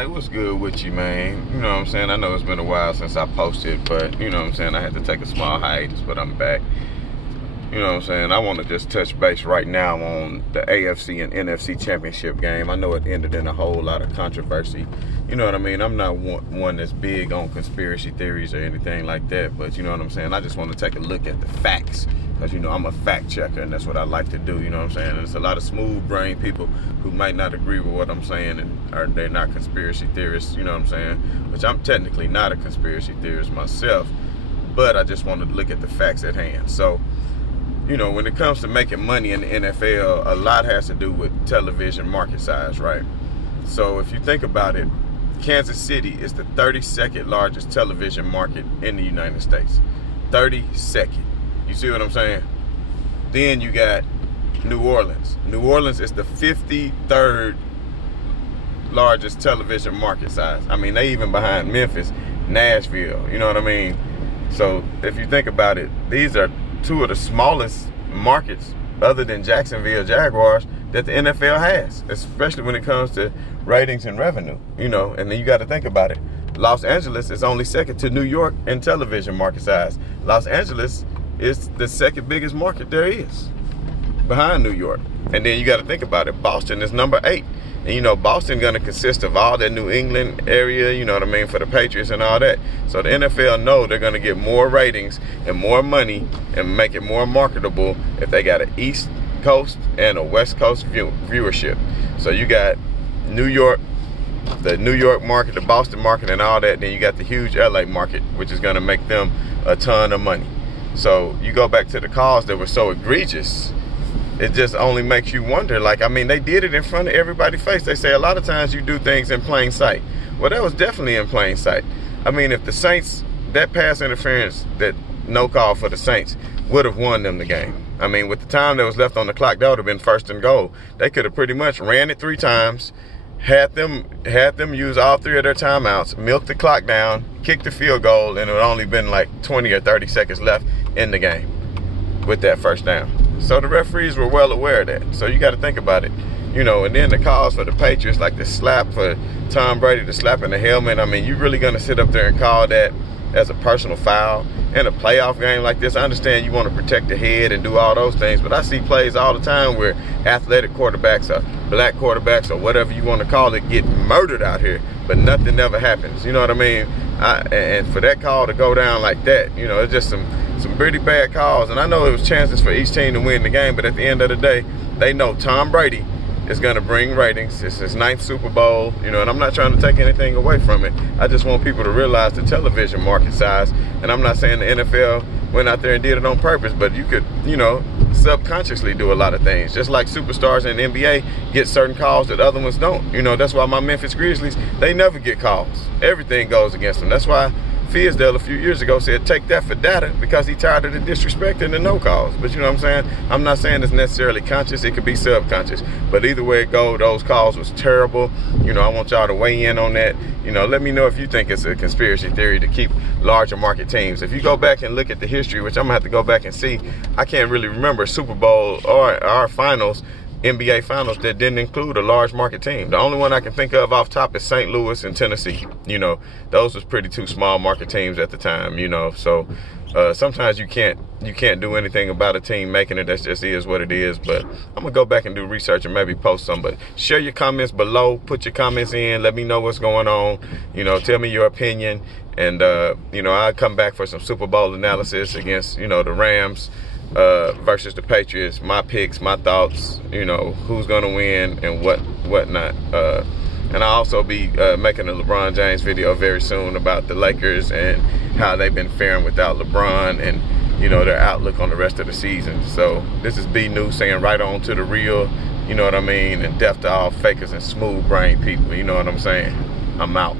Hey, what's good with you, man? You know what I'm saying? I know it's been a while since I posted, but you know what I'm saying? I had to take a small hiatus, but I'm back. You know what I'm saying? I want to just touch base right now on the AFC and NFC championship game. I know it ended in a whole lot of controversy. You know what I mean? I'm not one that's big on conspiracy theories or anything like that, but you know what I'm saying? I just want to take a look at the facts because, you know, I'm a fact checker and that's what I like to do, you know what I'm saying? And there's a lot of smooth brain people who might not agree with what I'm saying and they're not conspiracy theorists, you know what I'm saying? Which I'm technically not a conspiracy theorist myself, but I just want to look at the facts at hand. So, you know, when it comes to making money in the NFL, a lot has to do with television market size, right? So if you think about it, Kansas City is the 32nd largest television market in the United States. 32nd. You see what I'm saying? Then you got New Orleans. New Orleans is the 53rd largest television market size. I mean, they even behind Memphis, Nashville, you know what I mean? So if you think about it, these are two of the smallest markets other than Jacksonville Jaguars that the NFL has, especially when it comes to ratings and revenue, you know. And then you got to think about it. Los Angeles is only second to New York in television market size. Los Angeles is the second biggest market there is, behind New York. And then you got to think about it. Boston is number 8. And, you know, Boston going to consist of all that New England area, you know what I mean, for the Patriots and all that. So the NFL know they're going to get more ratings and more money and make it more marketable if they got an East Coast and a West Coast viewership. So you got New York, the New York market, the Boston market and all that. Then you got the huge LA market, which is going to make them a ton of money. So you go back to the calls that were so egregious. It just only makes you wonder, like, I mean, they did it in front of everybody's face. They say a lot of times you do things in plain sight. Well, that was definitely in plain sight. I mean, if the Saints, that pass interference, that no call for the Saints, would have won them the game. I mean, with the time that was left on the clock, that would have been 1st and goal. They could have pretty much ran it 3 times, had them use all 3 of their timeouts, milked the clock down, kicked the field goal, and it would only been like 20 or 30 seconds left in the game with that 1st down. So the referees were well aware of that. So you got to think about it, you know. And then the calls for the Patriots, like the slap for Tom Brady, the slap in the helmet. I mean, you really going to sit up there and call that as a personal foul in a playoff game like this? I understand you want to protect the head and do all those things, but I see plays all the time where athletic quarterbacks or black quarterbacks or whatever you want to call it get murdered out here, but nothing ever happens. You know what I mean? And for that call to go down like that, you know, it's just some pretty bad calls. And I know it was chances for each team to win the game, but at the end of the day, they know Tom Brady is going to bring ratings. It's his 9th Super Bowl, you know, and I'm not trying to take anything away from it. I just want people to realize the television market size. And I'm not saying the NFL went out there and did it on purpose, but you could, you know, subconsciously do a lot of things. Just like superstars in the NBA get certain calls that other ones don't. You know, that's why my Memphis Grizzlies, they never get calls. Everything goes against them. That's why Fizdale a few years ago said take that for data, because he tired of the disrespect and the no calls. But you know what I'm saying? I'm not saying it's necessarily conscious. It could be subconscious. But either way it goes, those calls was terrible. You know, I want y'all to weigh in on that. You know, let me know if you think it's a conspiracy theory to keep larger market teams. If you go back and look at the history, which I'm gonna have to go back and see, I can't really remember Super Bowl or our finals, NBA finals, that didn't include a large market team. The only one I can think of off top is St. Louis and Tennessee. You know, those was pretty 2 small market teams at the time, you know. So sometimes you can't do anything about a team making it. That just is what it is. But I'm gonna go back and do research and maybe post some. But share your comments below. Put your comments in. Let me know what's going on. You know, tell me your opinion. And you know, I'll come back for some Super Bowl analysis against, you know, the Rams versus the Patriots, my picks, my thoughts, you know, who's going to win and whatnot. And I'll also be making a LeBron James video very soon about the Lakers and how they've been faring without LeBron and, you know, their outlook on the rest of the season. So this is B News saying right on to the real, you know what I mean, and death to all fakers and smooth brain people, you know what I'm saying? I'm out.